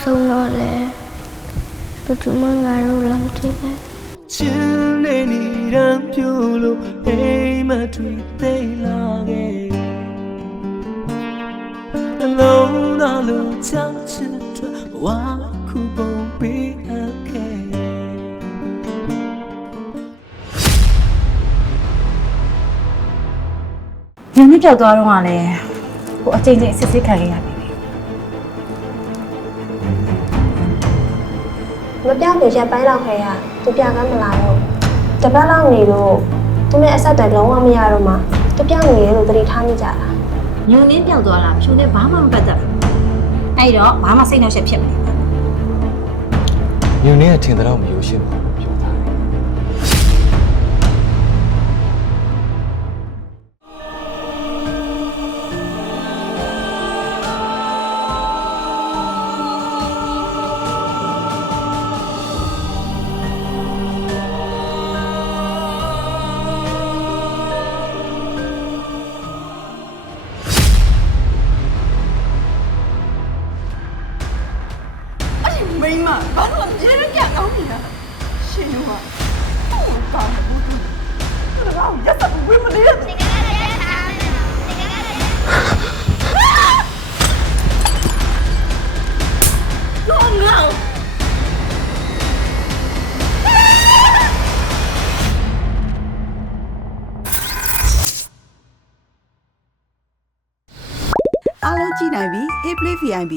ဆုံးတော့လေဘယ်သူမှငါတို့လာမသိပဲချင်းနေနေရန်ပြို့လို့အိမ်မထွေသိလာခဲ့အလုံးသားလို့ချောင်းချစ်တဲ့ဝါခုပုံပေးခဲ့ညနေပြောက်သွားတော့ကလည်းဟိုအချိန်ချင်းစစ်စစ်ခံခဲ့ရပြီမပြောင်းပြရက်ပိုင်းလောက်ခဲ့ရသူပြကမ်းမလာတော့တပတ်လောက်နေလို့သူနဲ့အဆက်အသွယ်လုံးဝမရတော့မှသူပြောင်းနေရလို့သတိထားမိကြတာညုံနေပြောက်သွားတာဖြူနဲ့ဘာမှမပတ်သက်ဘူးအဲ့တော့ဘာမှစိတ်နှောက်ယှက်ဖြစ်မနေဘူးညုံနေကထင်တော့မယူရှင်းဘူးပြောတာမိမဘာလို့အမြဲတမ်းပြန်ကောင်းနေတာရှင်ရောဟုတ်ပါဘူးသူကတော့ရက်စဝေးမနေရလောငေါအားလုံးကြည့်နိုင်ပြီ Hey Play VIP